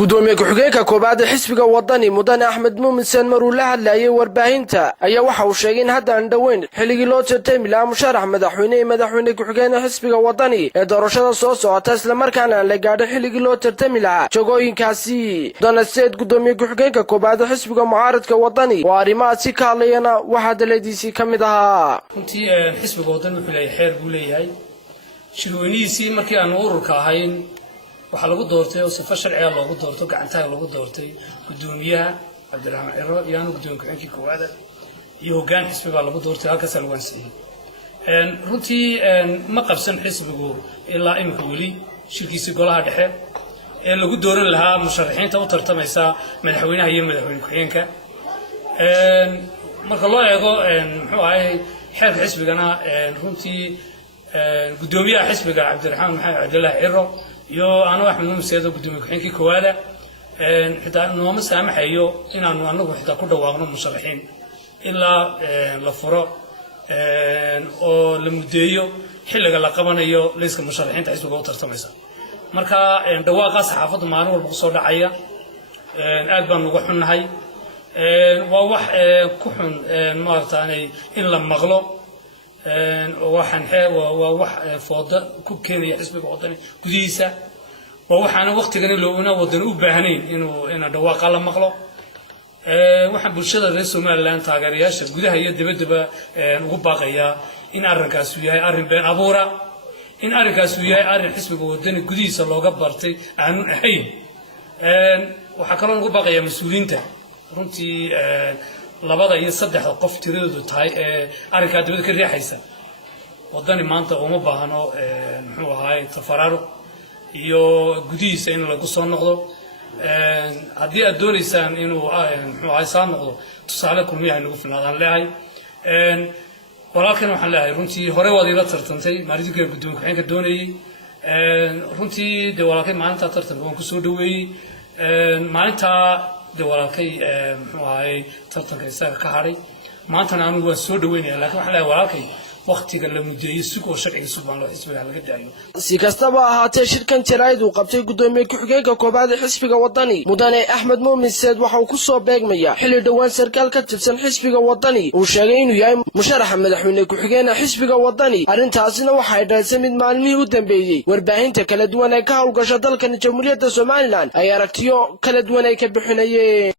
gudoomiye ku-xigeenka koobaad xisbiga wadani mudane Axmed Muumin Seen maruu la hadlayay warbaahinta ayaa waxa uu sheegay in hadda aan dhaweyn xilligii loo tartami lahaa musharax madaxweyne ku-xigeenka xisbiga wadani ee doorashada soo socota isla markaana la gaadhay xilligii loo tartami lahaa jagooyinkaasi donaseed gudoomiye ku-xigeenka koobaad xisbiga mucaaradka wadani oo arrimahaasi ka hadlayana waxa daladiisii ka mid ahaa runtii xisbiga wadani wuxuu leeyahay xeer buu leeyahay shirweynihiisii markii aan ururka ahayn waxa lagu doortay oo safar sharci ah loogu doorto gacantaha lagu doortay gudoomiyaha Cabdiraxmaan Ciro iyo gudoomiye ku-xigeenka koowaad iyo hoggaan xisbiga lagu doortay halkaas lagu ansixiyay runtii ma qabsan xisbigu ilaa imika weli shirkiisa golaha dhexe ee lagu dooran lahaa musharaxiinta u tartamaysa madaxweynaha iyo madaxweyne ku-xigeenka marka loo eego muxuu ahay xeerka xisbigana runtii gudoomiyaha xisbiga Cabdiraxmaan Maxamed Cabdullaahi Ciro iyo Axmed Muumin Seen gudoomiye ku-xigeenka koowaad xitaa nooma saamaxayo inaanu anagu xitaa ku dhawaaqno musharaxiin ilaa la furo oo la mudeeyo xilliga la qabanayo liiska musharaxiinta xisbiga u tartamaysa marka dhawaaqa saxaafadda maalin walba soo dhacaya aad baan uga xunnahay waa wax ku xun maartaanay in la maqlo waxaan waa wax fooda ku keenaya xisbiga wadani gudihiisa waa waxaan waqtigan loona wadan u baahnayn inuu dhawaaqa la maqlo waxaan bulshada reer Soomaaliland taageerayaasha gudaha iyo dibadda ugu baaqaya in arrinkaas uu yahay arrin been abuura in arrinkaas uu yahay arrin xisbiga wadani gudihiisa looga bartay aanu ahayn waxa kale oo ugu baaqaya mas'uuliyiinta runtii labada iyo saddexda qof tiradoodu tahay arrinka dibadda ka riixaysa wadani maanta uma baahno muxuu ahaay tafaraaruq iyo gudihiisa in lagu soo noqdo haddii aad doonaysaan inuu muxuu ahaay soo noqdo tusaale kulmiyaha nagu filnaadaan leeyahay walaalkan waxaan leeyahay runtii hore waad ila tartantay maalintii gudoomiye ku-xigeenka doonayay runtii de walaalkay maalinta tartanka waan ku soo dhaweeyay maalinta de walaalkay muxuu ahaay tartanka isaga ka haray maantana anigu waan soo dhaweynaya laakiin waxaan leeyahay walaalkay waqtiga la mudeeyay sugo sharciga suban loo xisbiga laga daayo si kastaba ahaatee shirkan jaraa'id uu qabtay gudoomiye ku-xigeenka koobaad xisbiga wadani mudane Axmed Muumin Seen waxa uu ku soo beegmaya xilli dhawaan sarkaal ka tirsan xisbiga wadani uu sheegay inuu yahay musharaxa madaxweyne ku-xigeenka xisbiga wadani arrintaasina waxa ay dhalisay mid maalmihii u dambeeyay warbaahinta kala duwan ee ka hawlgasha dalkan Jamhuuriyadda Soomaaliland ay aragtiyo kala duwan ay ka bixinayeen